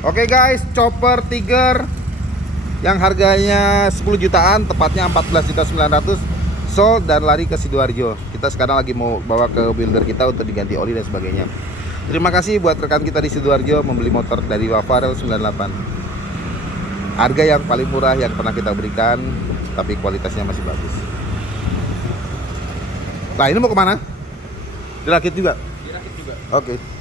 Oke guys, chopper Tiger yang harganya 10 jutaan, tepatnya 14.900.000, sold dan lari ke Sidoarjo. Kita sekarang lagi mau bawa ke builder kita untuk diganti oli dan sebagainya. Terima kasih buat rekan kita di Sidoarjo membeli motor dari Wafarel 98. Harga yang paling murah yang pernah kita berikan, tapi kualitasnya masih bagus. Nah, ini mau kemana? Dirakit juga? Dirakit juga. Oke.